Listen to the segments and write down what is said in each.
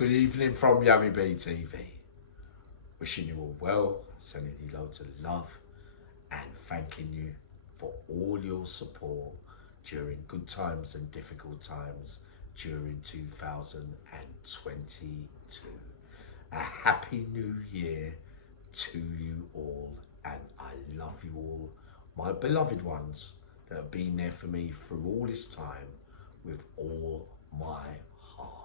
Good evening from Yummy B TV. Wishing you all well, sending you loads of love and thanking you for all your support during good times and difficult times during 2022. A happy new year to you all, and I love you all, my beloved ones that have been there for me through all this time with all my heart.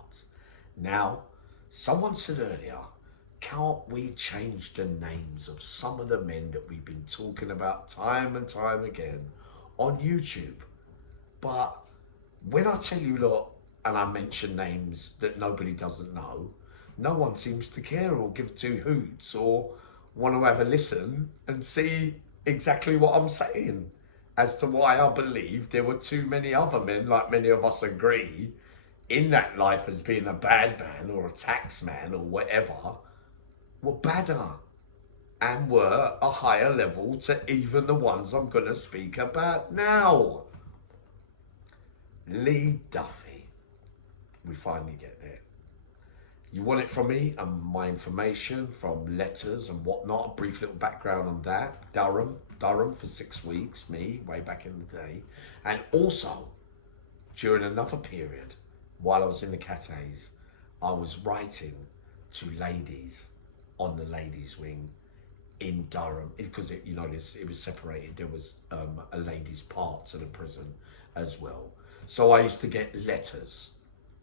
Now, someone said earlier, can't we change the names of some of the men that we've been talking about time and time again on YouTube? But when I tell you, look, and I mention names that nobody doesn't know, no one seems to care or give two hoots or want to have a listen and see exactly what I'm saying as to why I believe there were too many other men, like many of us agree, in that life as being a bad man or a tax man or whatever, were badder and were a higher level to even the ones I'm going to speak about now. Lee Duffy. We finally get there. You want it from me and my information from letters and whatnot, a brief little background on that. Durham for 6 weeks, me, way back in the day. And also, during another period, while I was in the Cattays, I was writing to ladies on the ladies' wing in Durham, because it was separated. There was a ladies' part to the prison as well. So I used to get letters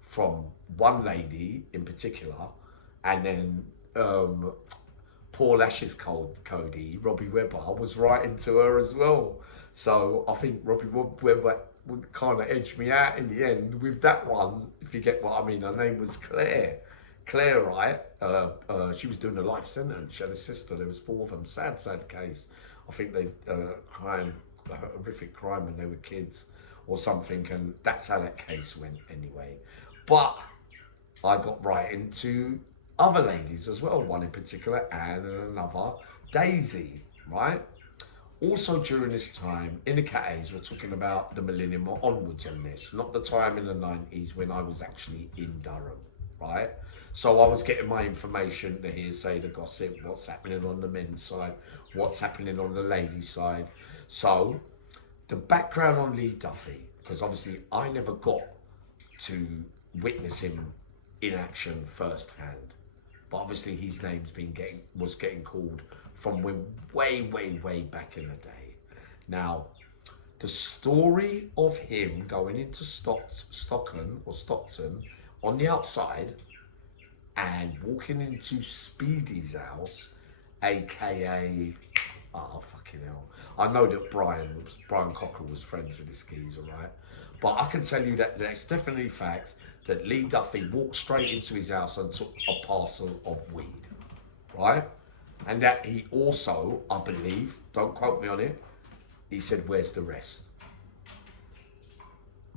from one lady in particular, and then Paul Ash's Cody, Robbie Webber, I was writing to her as well. So I think Robbie Webber would kind of edge me out in the end with that one, if you get what I mean. Her name was Claire, right? She was doing a life sentence. She had a sister. There was 4 of them. Sad case. I think they a horrific crime when they were kids or something, and that's how that case went anyway. But I got right into other ladies as well, one in particular, Anne, and another, Daisy, right? Also during this time, in the Cattays, we're talking about the millennium or onwards on this, not the time in the 90s when I was actually in Durham, right? So I was getting my information, the hearsay, the gossip, what's happening on the men's side, what's happening on the ladies' side. So the background on Lee Duffy, because obviously I never got to witness him in action firsthand, but obviously his name's was getting called from when way back in the day. Now, the story of him going into Stockton on the outside and walking into Speedy's house, aka, oh fucking hell, I know that Brian Cockerell was friends with this geezer, right? But I can tell you that it's definitely fact that Lee Duffy walked straight into his house and took a parcel of weed, right? And that he also, I believe, don't quote me on it, he said, "Where's the rest?"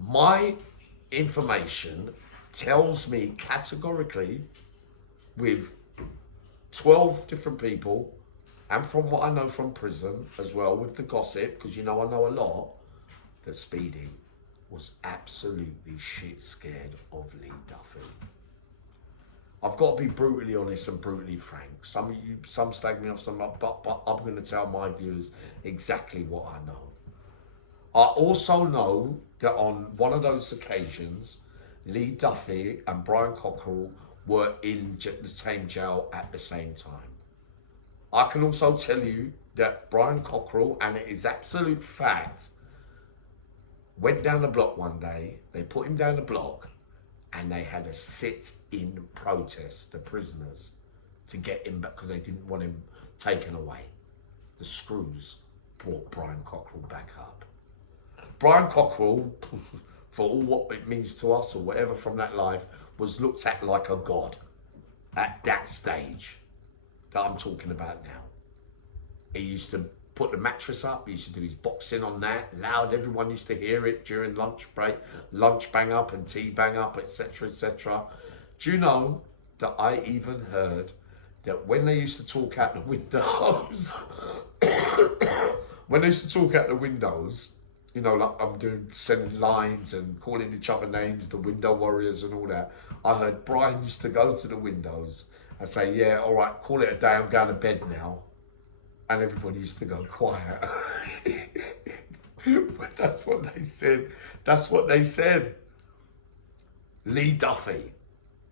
My information tells me categorically, with 12 different people, and from what I know from prison as well, with the gossip, because I know a lot, that Speedy was absolutely shit scared of Lee Duffy. I've got to be brutally honest and brutally frank. Some slag me off, some up, but I'm going to tell my viewers exactly what I know. I also know that on one of those occasions, Lee Duffy and Brian Cockerell were in the same jail at the same time. I can also tell you that Brian Cockerell, and it is absolute fact, went down the block one day. They put him down the block and they had a sit-in protest, the prisoners, to get him back because they didn't want him taken away. The screws brought Brian Cockerell back up. Brian Cockerell, for all what it means to us or whatever from that life, was looked at like a god at that stage that I'm talking about now. He used to put the mattress up, he used to do his boxing on that, loud, everyone used to hear it during lunch break, lunch bang up and tea bang up, etc, etc. Do you know that I even heard that when they used to talk out the windows, you know, like I'm doing sending lines and calling each other names, the window warriors and all that. I heard Brian used to go to the windows and say, "Yeah, all right, call it a day. I'm going to bed now," and everybody used to go quiet. But that's what they said. That's what they said. Lee Duffy,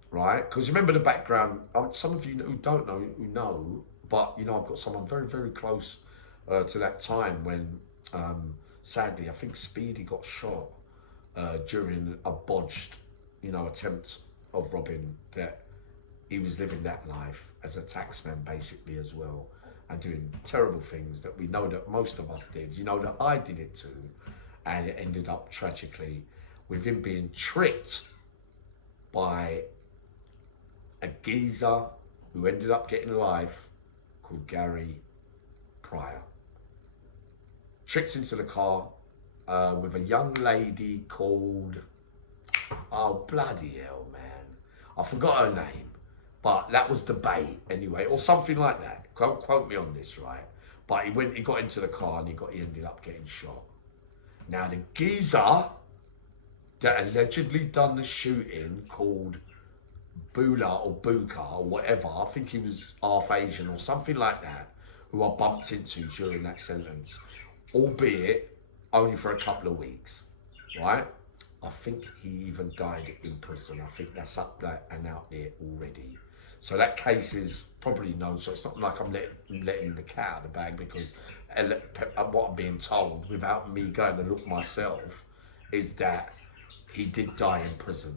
right? Because remember the background. Some of you who don't know, who know, but you know, I've got someone very, very close to that time when, sadly, I think Speedy got shot during a bodged, you know, attempt of robbing. That he was living that life as a taxman, basically, as well, and doing terrible things that we know that most of us did. You know that I did it too, and it ended up tragically with him being tricked by a geezer who ended up getting life called Gary Pryor. Tricked into the car with a young lady called, oh bloody hell, man, I forgot her name, but that was the bait anyway, or something like that. Quote me on this, right? But he got into the car and he ended up getting shot. Now the geezer that allegedly done the shooting, called Bula or Buka or whatever, I think he was half Asian or something like that, who I bumped into during that sentence, albeit only for a couple of weeks, right? I think he even died in prison. I think that's up there and out there already. So that case is probably known. So it's not like I'm letting the cat out of the bag, because what I'm being told, without me going to look myself, is that he did die in prison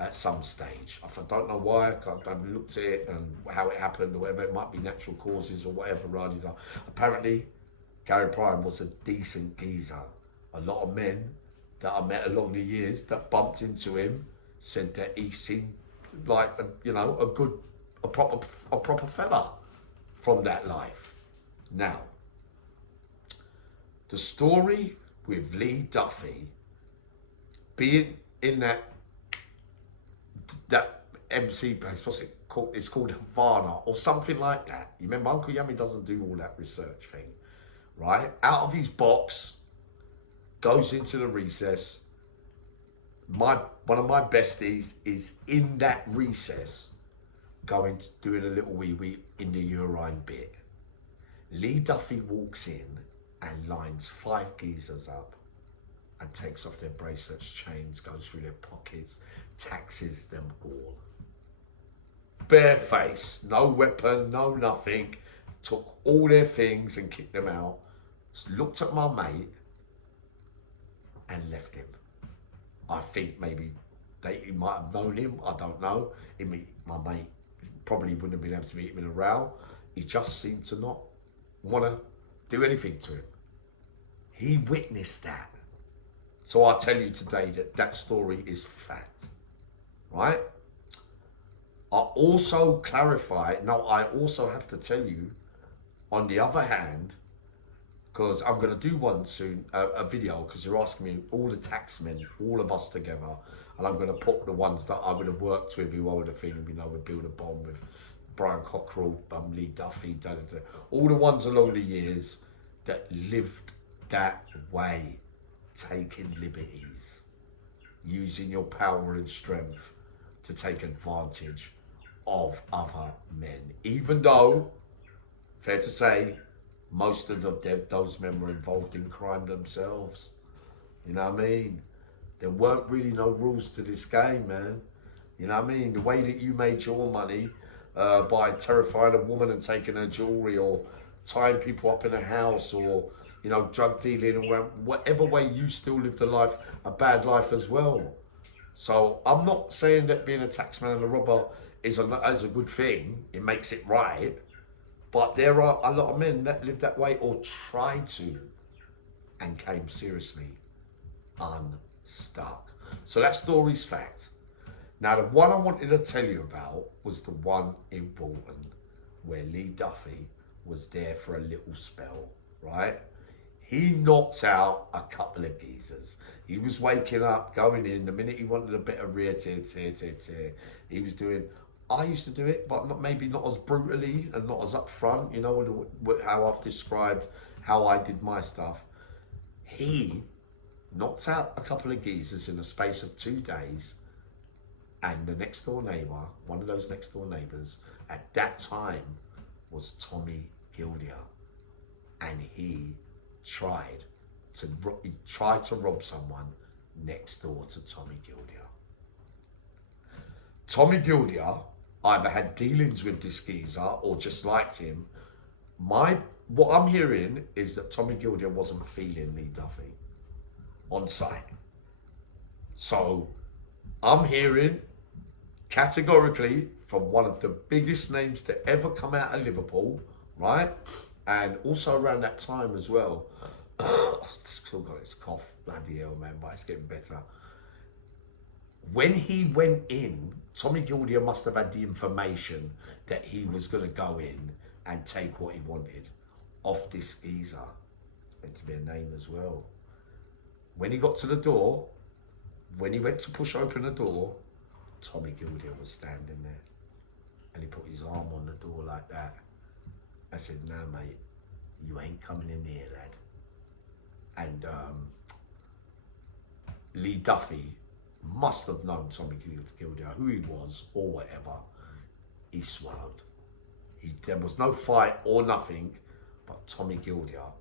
at some stage. I don't know why. I haven't looked at it and how it happened or whatever. It might be natural causes or whatever. Apparently, Gary Pryor was a decent geezer. A lot of men that I met along the years that bumped into him said that he seemed like a proper fella from that life. Now, the story with Lee Duffy being in that MC place, what's it called? It's called Havana or something like that. You remember Uncle Yummy doesn't do all that research thing, right? Out of his box, goes into the recess. One of my besties is in that recess, doing a little wee in the urine bit. Lee Duffy walks in and lines 5 geezers up and takes off their bracelets, chains, goes through their pockets, taxes them all. Bare face, no weapon, no nothing. Took all their things and kicked them out. Looked at my mate and left him. I think maybe he might have known him, I don't know. My mate probably wouldn't have been able to meet him in a row. He just seemed to not want to do anything to him. He witnessed that. So I tell you today that story is fact, right? I also have to tell you, on the other hand, because I'm going to do one soon, a video, because you're asking me, all the taxmen, all of us together, and I'm going to put the ones that I would have worked with, who I would have been, would build a bomb with, Brian Cockerell, Lee Duffy, all the ones along the years that lived that way, taking liberties, using your power and strength to take advantage of other men, even though, fair to say, most of those men were involved in crime themselves. You know what I mean? There weren't really no rules to this game, man. You know what I mean? The way that you made your money by terrifying a woman and taking her jewelry, or tying people up in a house, or drug dealing, or whatever way, you still lived a bad life as well. So I'm not saying that being a taxman and a robber is a good thing. It makes it right. But there are a lot of men that live that way, or tried to, and came seriously unstuck. So that story's fact. Now, the one I wanted to tell you about was the one in Bolton, where Lee Duffy was there for a little spell, right? He knocked out a couple of geezers. He was waking up, going in. The minute he wanted a bit of rear tear, he was doing... I used to do it, but maybe not as brutally and not as upfront, how I've described how I did my stuff. He knocked out a couple of geezers in the space of 2 days, and the next door neighbour, one of those next door neighbours, at that time was Tommy GILDAY, and he tried to rob someone next door to Tommy GILDAY. Tommy GILDAY either had dealings with this geezer or just liked him. What I'm hearing is that Tommy GILDAY wasn't feeling Lee Duffy on site. So I'm hearing categorically from one of the biggest names to ever come out of Liverpool, right? And also around that time as well. I've still got this cough, bloody hell, man, but it's getting better. When he went in, Tommy GILDAY must have had the information that he was going to go in and take what he wanted off this geezer. It's meant to be a name as well. When he got to the door, when he went to push open the door, Tommy GILDAY was standing there. And he put his arm on the door like that. I said, "Nah, mate, you ain't coming in here, lad." And Lee Duffy must have known Tommy GILDAY, who he was or whatever. He swallowed. There was no fight or nothing, but Tommy GILDAY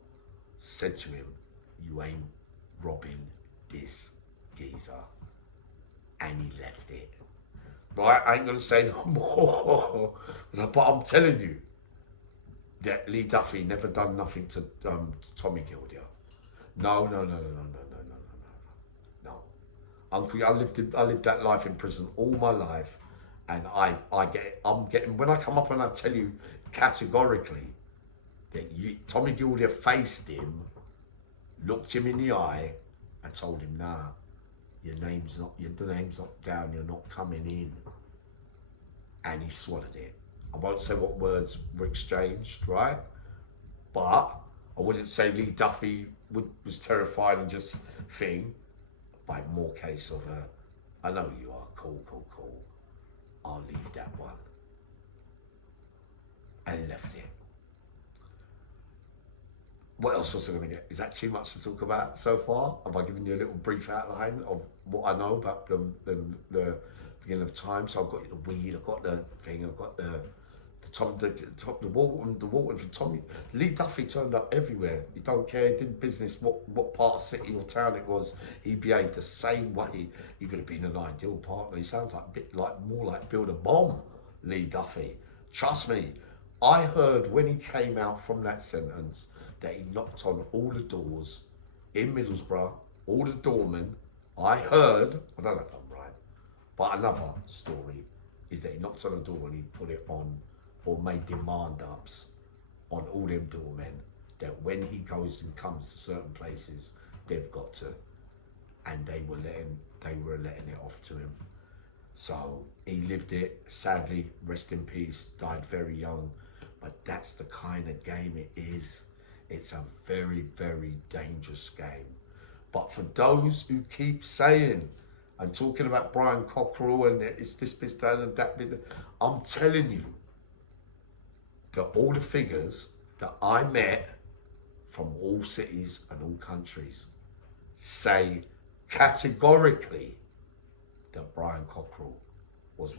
said to him, "You ain't robbing this geezer." And he left it. Right, I ain't gonna say no more, but I'm telling you that Lee Duffy never done nothing to Tommy GILDAY. No. Uncle, I lived that life in prison all my life, and I'm getting when I come up and I tell you categorically that Tommy GILDAY faced him, looked him in the eye, and told him, "Nah, your name's not down. You're not coming in." And he swallowed it. I won't say what words were exchanged, right? But I wouldn't say Lee Duffy was terrified and just thing. By more case of I know you are, cool. I'll leave that one. And left it. What else was I going to get? Is that too much to talk about so far? Have I given you a little brief outline of what I know about the beginning of time? So I've got the weed, I've got the thing, I've got the Walton from Tommy. Lee Duffy turned up everywhere. He don't care, he did business what part of city or town it was. He behaved the same way. He could have been an ideal partner. He sounds like a bit more like Build a Bomb, Lee Duffy. Trust me, I heard when he came out from that sentence that he knocked on all the doors in Middlesbrough, all the doormen. I heard, I don't know if I'm right, but another story is that he knocked on the door and he put it on or made demand ups on all them doormen that when he goes and comes to certain places, they've got to, and they were letting it off to him. So he lived it, sadly, rest in peace, died very young, but that's the kind of game it is. It's a very, very dangerous game. But for those who keep saying and talking about Brian Cockerell and it's this bit down and that bit, I'm telling you that all the figures that I met from all cities and all countries say categorically that Brian Cockerell was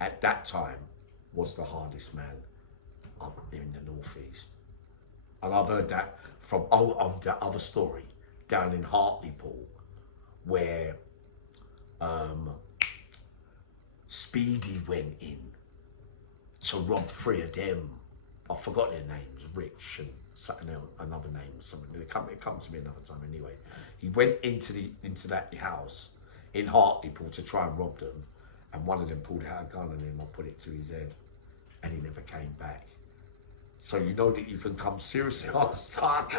at that time was the hardest man up in the northeast. And I've heard that from that other story down in Hartlepool where Speedy went in to rob 3 of them. I forgot their names, Rich and something else, another name, something. It come to me another time anyway. He went into that house in Hartlepool to try and rob them, and one of them pulled out a gun on him and put it to his head, and he never came back. So you know that you can come seriously unstuck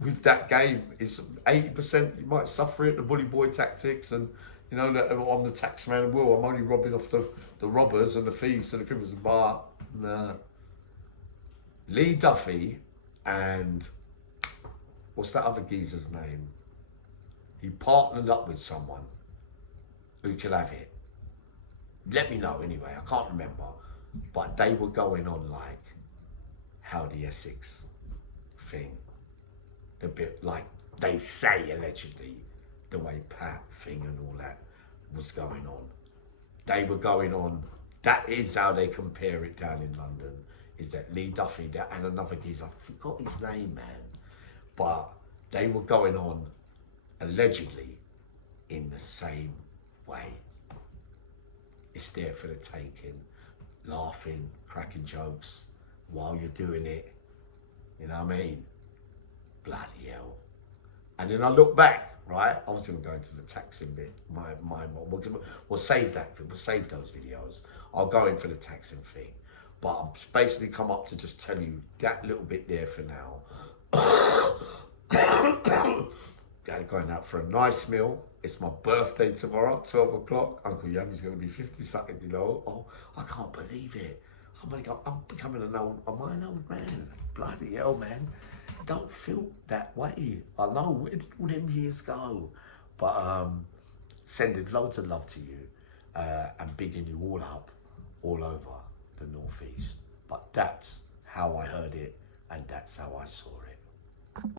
with that game. It's 80% you might suffer it, the bully boy tactics, and you know that I'm the tax man. Well, I'm only robbing off the robbers and the thieves and the criminals. But nah. Lee Duffy and what's that other geezer's name? He partnered up with someone who could have it. Let me know anyway. I can't remember, but they were going on like How the Essex thing. The bit like They say allegedly the way Pat thing and all that was going on. They were going on. That is how they compare it down in London. Is that Lee Duffy and another geezer? I forgot his name, man. But they were going on allegedly in the same way. It's there for the taking, laughing, cracking jokes while you're doing it. You know what I mean? Bloody hell. And then I look back, right? I was going to go into the taxing bit. We'll save that. We'll save those videos. I'll go in for the taxing thing. But I've basically come up to just tell you that little bit there for now. Going out for a nice meal. It's my birthday tomorrow, 12 o'clock. Uncle Yummy's going to be 50 something, you know. Oh, I can't believe it. I'm becoming an old man. Bloody hell, man. I don't feel that way. I know, where did all them years go? But sending loads of love to you and bigging you all up all over the Northeast. But that's how I heard it and that's how I saw it.